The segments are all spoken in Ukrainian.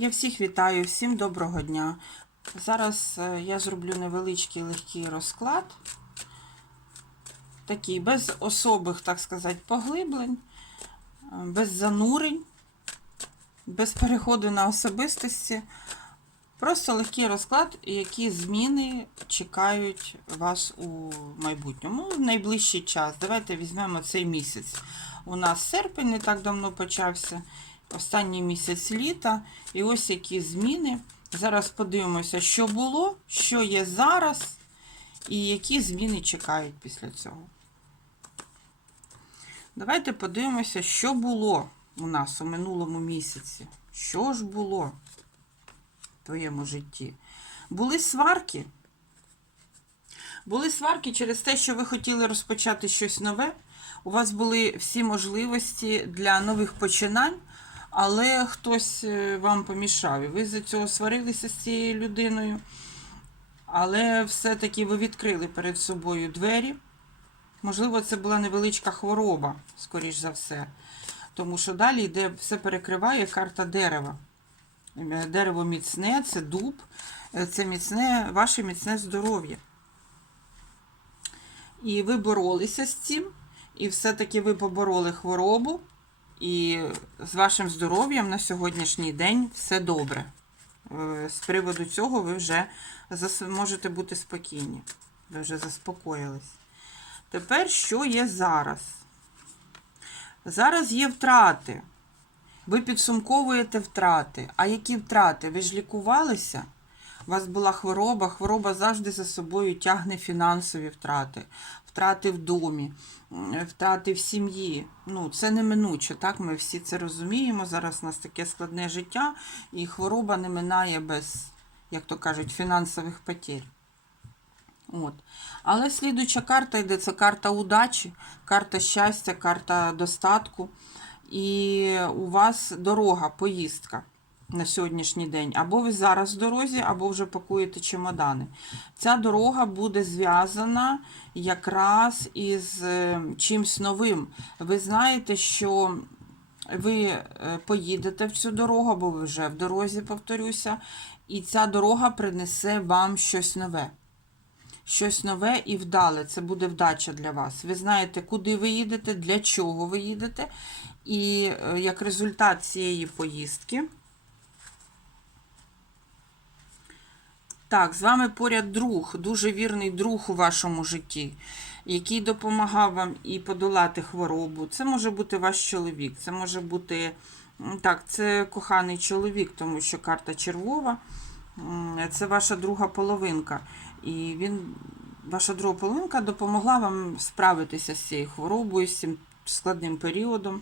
Я всіх вітаю, всім доброго дня. Зараз е, я зроблю невеличкий легкий розклад. Такий, без особих, так сказати, поглиблень, е, без занурень, без переходу на особистості. Просто легкий розклад, які зміни чекають вас у майбутньому. В найближчий час. Давайте візьмемо цей місяць. У нас серпень не так давно почався, останній місяць літа. І ось які зміни. Зараз подивимося, що було, що є зараз, і які зміни чекають після цього. Давайте подивимося, що було у нас у минулому місяці. Що ж було в твоєму житті? Були сварки. Були сварки через те, що ви хотіли розпочати щось нове. У вас були всі можливості для нових починань, але хтось е, вам помішав. І ви за цього сварилися з цією людиною. Але все-таки ви відкрили перед собою двері. Можливо, це була невеличка хвороба, скоріш за все. Тому що далі йде, все перекриває карта дерева. Е, Дерево міцне, це дуб, е, це міцне, ваше міцне здоров'я. І ви боролися з цим, і все-таки ви побороли хворобу, і з вашим здоров'ям на сьогоднішній день все добре. Е, З приводу цього ви вже можете бути спокійні. Ви вже заспокоїлись. Тепер що є зараз? Зараз є втрати. Ви підсумковуєте втрати. А які втрати? Ви ж лікувалися? У вас була хвороба, хвороба завжди за собою тягне фінансові втрати, втрати в домі, втрати в сім'ї. Ну, це неминуче, так? Ми всі це розуміємо. Зараз у нас таке складне життя, і хвороба не минає без, як то кажуть, фінансових потерь. От. Але слідуча карта йде, це карта удачі, карта щастя, карта достатку. І у вас дорога, поїздка на сьогоднішній день. Або ви зараз в дорозі, або вже пакуєте чемодани. Ця дорога буде зв'язана якраз із е, чимсь новим. Ви знаєте, що ви е, поїдете в цю дорогу, або ви вже в дорозі, повторюся, і ця дорога принесе вам щось нове. Щось нове і вдале. Це буде вдача для вас. Ви знаєте, куди ви їдете, для чого ви їдете. І е, як результат цієї поїздки. Так, з вами поряд друг, дуже вірний друг у вашому житті, який допомагав вам і подолати хворобу. Це може бути ваш чоловік, це може бути так, це коханий чоловік, тому що карта червова, це ваша друга половинка. І він, ваша друга половинка допомогла вам справитися з цією хворобою, з цим складним періодом.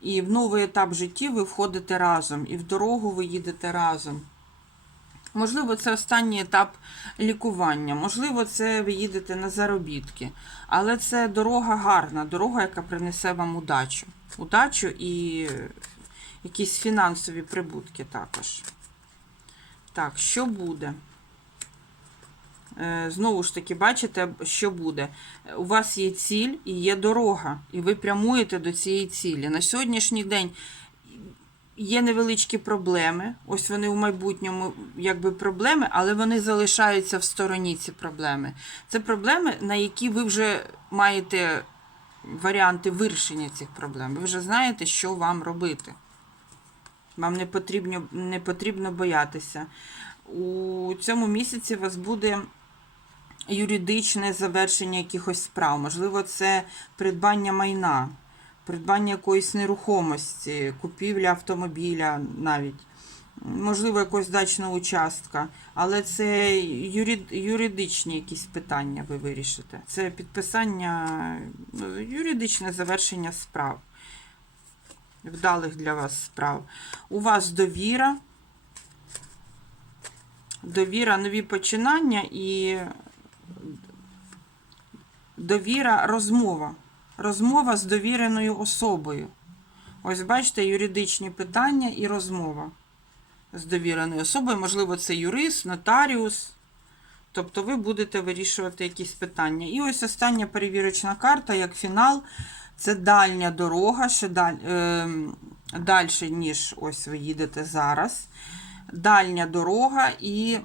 І в новий етап житті ви входите разом, і в дорогу ви їдете разом. Можливо, це останній етап лікування, можливо, це ви їдете на заробітки. Але це дорога гарна, дорога, яка принесе вам удачу. Удачу і якісь фінансові прибутки також. Так, що буде? Е, Знову ж таки, бачите, що буде. У вас є ціль і є дорога, і ви прямуєте до цієї цілі. На сьогоднішній день є невеличкі проблеми. Ось вони в майбутньому, якби проблеми, але вони залишаються в стороні, ці проблеми. Це проблеми, на які ви вже маєте варіанти вирішення цих проблем. Ви вже знаєте, що вам робити. Вам не потрібно, не потрібно боятися. У цьому місяці у вас буде юридичне завершення якихось справ. Можливо, це придбання майна, придбання якоїсь нерухомості, купівля автомобіля навіть. Можливо, якогось дачного участка, але це юрид, юридичні якісь питання ви вирішите. Це підписання, ну, юридичне завершення справ, вдалих для вас справ. У вас довіра, довіра, нові починання і довіра, розмова. Розмова з довіреною особою. Ось бачите, юридичні питання і розмова з довіреною особою. Можливо, це юрист, нотаріус. Тобто ви будете вирішувати якісь питання. І ось остання перевірочна карта, як фінал, це дальня дорога, ще даль, е, далі, ніж ось ви їдете зараз. Дальня дорога і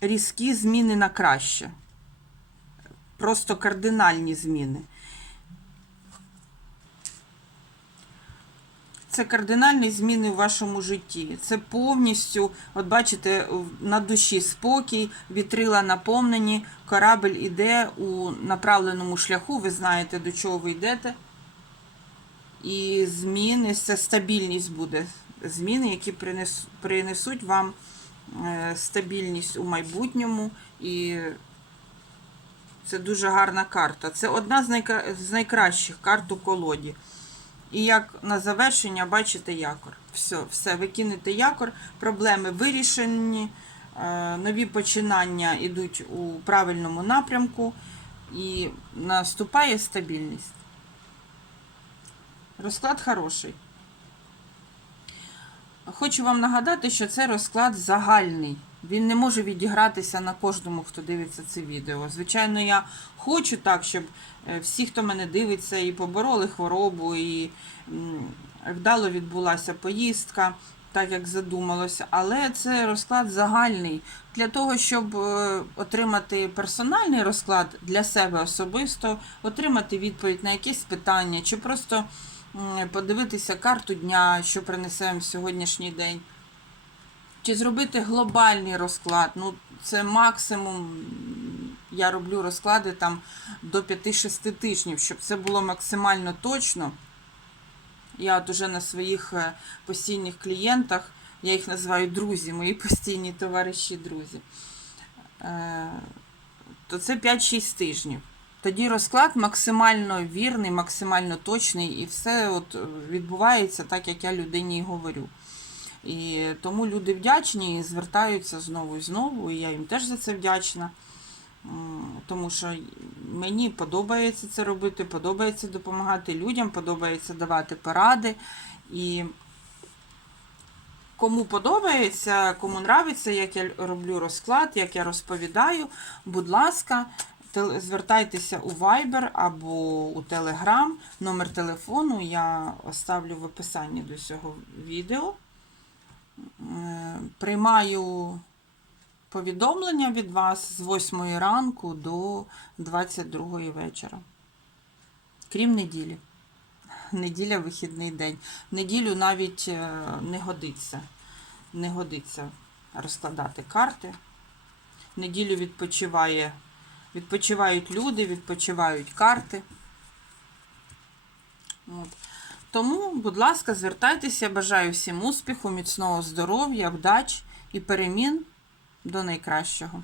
різкі зміни на краще. Просто кардинальні зміни. Це кардинальні зміни в вашому житті. Це повністю, от бачите, на душі спокій, вітрила наповнені, корабль іде у направленому шляху, ви знаєте, до чого ви йдете. І зміни, це стабільність буде. Зміни, які принесуть вам е, стабільність у майбутньому. І це дуже гарна карта. Це одна з, найкра... з найкращих карт у колоді. І як на завершення бачите якор. Все, все, ви кинете якор, проблеми вирішені, е, нові починання йдуть у правильному напрямку і наступає стабільність. Розклад хороший. Хочу вам нагадати, що це розклад загальний. Він не може відігратися на кожному, хто дивиться це відео. Звичайно, я хочу так, щоб е, всі, хто мене дивиться, і побороли хворобу, і вдало відбулася поїздка, так як задумалося. Але це розклад загальний. Для того, щоб е, отримати персональний розклад для себе особисто, отримати відповідь на якесь питання, чи просто подивитися карту дня, що принесе вам сьогоднішній день. Чи зробити глобальний розклад? Ну, це максимум. Я роблю розклади там до 5-6 тижнів, щоб це було максимально точно. Я от уже на своїх е, постійних клієнтах, я їх називаю друзі, мої постійні товариші, друзі. Е, То це 5-6 тижнів. Тоді розклад максимально вірний, максимально точний, і все от е, відбувається так, як я людині і говорю. І тому люди вдячні і звертаються знову і знову, і я їм теж за це вдячна. Тому що мені подобається це робити, подобається допомагати людям, подобається давати поради. І кому подобається, кому нравиться, як я роблю розклад, як я розповідаю, будь ласка, звертайтеся у Viber або у Telegram. Номер телефону я оставлю в описанні до цього відео. Е, Приймаю повідомлення від вас з 8 ранку до 22 вечора. Крім неділі. Неділя вихідний день. Неділю навіть е, не годиться. Не годиться розкладати карти. Неділю відпочиває, відпочивають люди, відпочивають карти. От. Тому, будь ласка, звертайтеся. Бажаю всім успіху, міцного здоров'я, вдач і перемін до найкращого.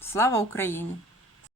Слава Україні!